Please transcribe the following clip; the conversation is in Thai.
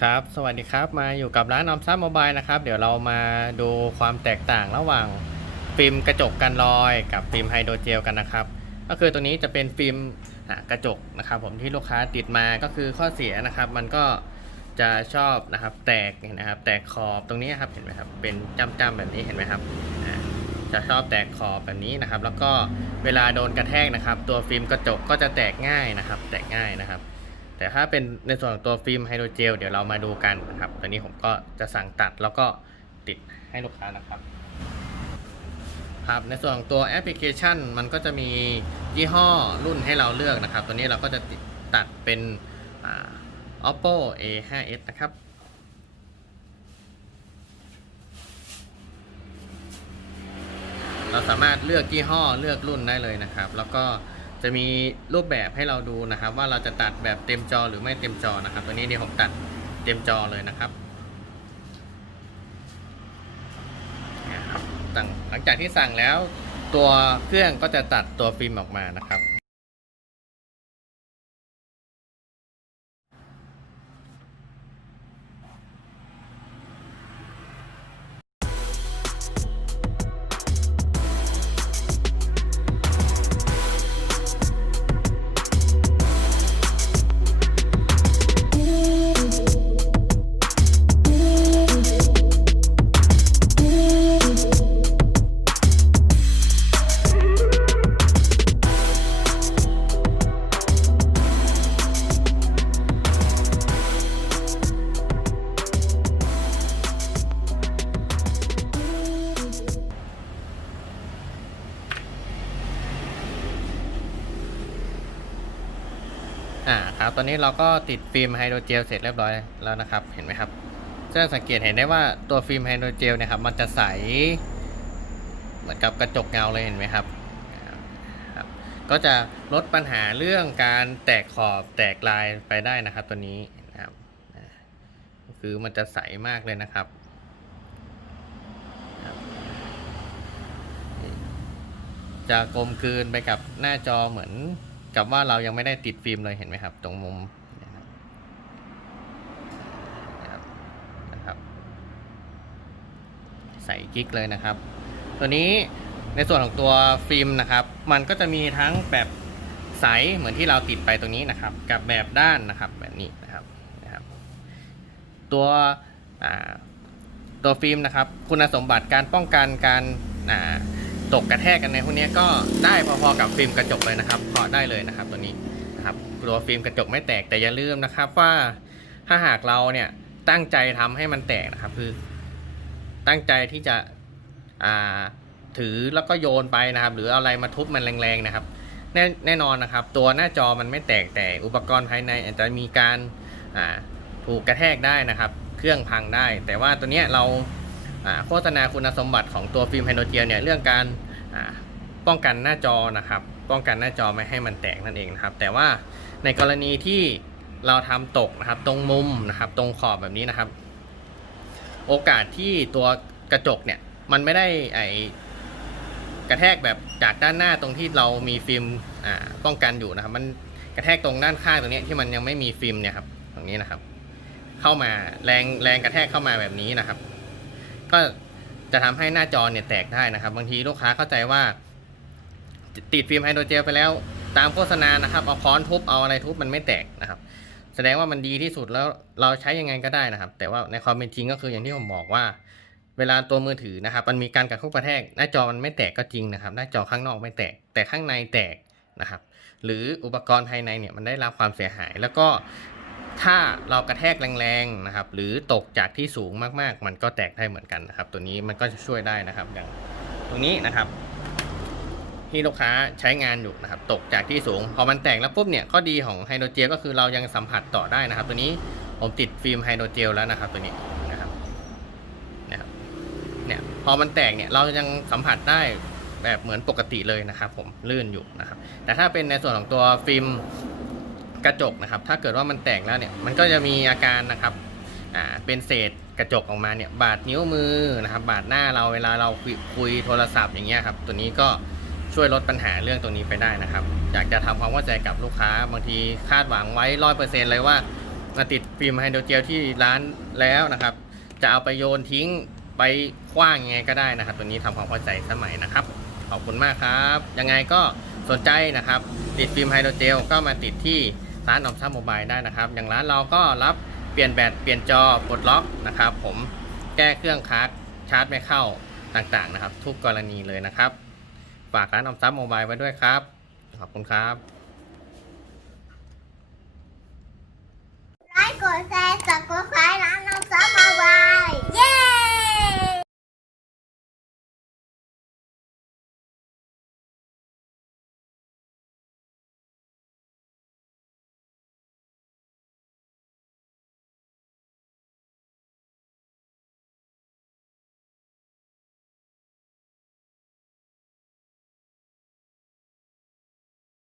ครับ สวัสดีครับ มาอยู่กับร้านออมทรัพย์โมบายนะครับ เดี๋ยวเรามาดูความแตกต่างระหว่างฟิล์มกระจกกันรอยกับฟิล์มไฮโดรเจลกันนะครับ ก็คือตัวนี้จะเป็นฟิล์มกระจกนะครับ ผมที่ลูกค้าติดมาก็คือข้อเสียนะครับ มันก็จะชอบนะครับ แตกนะครับ แตกขอบตรงนี้ครับเห็นไหมครับ เป็นจ้ำๆแบบนี้เห็นไหมครับ จะชอบแตกขอบแบบนี้นะครับ แล้วก็เวลาโดนกระแทกนะครับ ตัวฟิล์มกระจกก็จะแตกง่ายนะครับ แตกง่ายนะครับ แต่ถ้าเป็นในส่วนของตัวฟิล์มไฮโดรเจลเดี๋ยวเรามาดูกันนะครับตอนนี้ผมก็จะสั่งตัดแล้วก็ติดให้ลูกค้านะครับครับในส่วนของตัวแอปพลิเคชันมันก็จะมียี่ห้อรุ่นให้เราเลือกนะครับ ตัวนี้เราก็จะตัดเป็นอ่า oppo a 5 s นะครับเราสามารถเลือกยี่ห้อเลือกรุ่นได้เลยนะครับ แล้วก็ จะมีรูปแบบให้เราดูนะครับ ว่าเราจะตัดแบบเต็มจอหรือไม่เต็มจอนะครับ ตัวนี้เดี๋ยวผมตัดเต็มจอเลยนะครับหลังจากที่สั่งแล้วตัวเครื่องก็จะตัดตัวฟิล์มออกมานะครับ อ่าครับตอนนี้เราก็ติดฟิล์มไฮโดรเจลเสร็จเรียบร้อยแล้วนะครับเห็นไหมครับจะสังเกตเห็นได้ว่าตัวฟิล์มไฮโดรเจลเนี่ยครับมันจะใสเหมือนกับกระจกเงาเลยเห็นไหมครับ ก็จะลดปัญหาเรื่องการแตกขอบแตกลายไปได้นะครับ ตัวนี้นะครับคือมันจะใสมากเลยนะครับครับจะกลมกลืนไปกับหน้าจอเหมือน กับว่าเรายังไม่ได้ติดฟิล์มเลยเห็นไหมครับ ตรงมุมนะครับ ใส่กิ๊กเลยนะครับ ตัวนี้ในส่วนของตัวฟิล์มนะครับ มันก็จะมีทั้งแบบใสเหมือนที่เราติดไปตรงนี้นะครับ กับแบบด้านนะครับแบบนี้นะครับนะครับ ตัวตัวฟิล์มนะครับ คุณสมบัติการป้องกันการอ่า ตกกระแทกกันในพวกนี้ก็ได้พอๆกับฟิล์มกระจกเลยนะครับพอได้เลยนะครับตัวนี้นะครับตัวฟิล์มกระจกไม่แตกแต่อย่าลืมนะครับว่าถ้าหากเราเนี่ยตั้งใจทำให้มันแตกนะครับคือ ตั้งใจที่จะอ่าถือแล้วก็โยนไปนะครับ หรือเอาอะไรมาทุบมันแรงๆนะครับ แน่แน่นอนนะครับ ตัวหน้าจอมันไม่แตกแต่อุปกรณ์ภายในอาจจะมีการถูกกระแทกได้นะครับ เครื่องพังได้ แต่ว่าตัวเนี้ยเรา โฆษณาคุณสมบัติของตัวฟิล์มไฮโดรเจลเนี่ยเรื่องการป้องกันหน้าจอนะครับ ป้องกันหน้าจอไม่ให้มันแตกนั่นเองนะครับ แต่ว่าในกรณีที่เราทำตกนะครับ ตรงมุมนะครับ ตรงขอบแบบนี้นะครับ โอกาสที่ตัวกระจกเนี่ยมันไม่ได้ไอกระแทกแบบจากด้านหน้าตรงที่เรามีฟิล์มป้องกันอยู่นะครับ มันกระแทกตรงด้านข้างตรงนี้ที่มันยังไม่มีฟิล์มเนี่ยครับตรงนี้นะครับ เข้ามาแรงแรงกระแทกเข้ามาแบบนี้นะครับ ก็จะทำให้หน้าจอเนี่ยแตกได้นะครับ บางทีลูกค้าเข้าใจว่าติดฟิล์มไฮโดรเจลไปแล้วตามโฆษณานะครับเอาค้อนทุบเอาอะไรทุบมันไม่แตกนะครับ แสดงว่ามันดีที่สุดแล้วเราใช้ยังไงก็ได้นะครับ แต่ว่าในความเป็นจริงก็คืออย่างที่ผมบอกว่า เวลาตัวมือถือนะครับ มันมีการกระทบกระแทกหน้าจอมันไม่แตกก็จริงนะครับ หน้าจอข้างนอกไม่แตก แต่ข้างในแตกนะครับ หรืออุปกรณ์ภายในเนี่ยมันได้รับความเสียหาย แล้วก็ ถ้าเรากระแทกแรงๆนะครับ หรือตกจากที่สูงมากๆ มันก็แตกได้เหมือนกันนะครับ ตัวนี้มันก็จะช่วยได้นะครับ อย่างตรงนี้นะครับ ที่ลูกค้าใช้งานอยู่นะครับ ตกจากที่สูง พอมันแตกแล้วปุ๊บเนี่ยข้อดีของไฮโดรเจลก็คือเรายังสัมผัสต่อได้นะครับ ตัวนี้ผมติดฟิล์มไฮโดรเจลแล้วนะครับ ตัวนี้นะครับนะครับเนี่ยพอมันแตกเนี่ยเรายังสัมผัสได้แบบเหมือนปกติเลยนะครับ ผมลื่นอยู่นะครับ แต่ถ้าเป็นในส่วนของตัวฟิล์ม กระจกนะครับ ถ้าเกิดว่ามันแตกแล้วเนี่ยมันก็จะมีอาการนะครับอ่าเป็นเศษกระจกออกมาเนี่ยบาดนิ้วมือนะครับ บาดหน้าเราเวลาเราคุยโทรศัพท์อย่างเงี้ยครับ ตัวนี้ก็ช่วยลดปัญหาเรื่องตรงนี้ไปได้นะครับ อยากจะทำความเข้าใจกับลูกค้าบางทีคาดหวังไว้ร้อยเปอร์เซ็นเลยว่ามาติดฟิล์มไฮโดรเจลที่ร้านแล้วนะครับ จะเอาไปโยนทิ้งไปคว้างยังไงก็ได้นะครับ ตัวนี้ทำความเข้าใจสมัยนะครับ ขอบคุณมากครับ ยังไงก็สนใจนะครับ ติดฟิล์มไฮโดรเจลก็มาติดที่ ร้านออมทรัพย์โมบายได้นะครับ อย่างร้านเราก็รับเปลี่ยนแบตเปลี่ยนจอปลดล็อกนะครับ ผมแก้เครื่องคาร์ดชาร์จไม่เข้าต่างๆนะครับ ทุกกรณีเลยนะครับ ฝากร้านออมทรัพย์โมบายไว้ด้วยครับ ขอบคุณครับ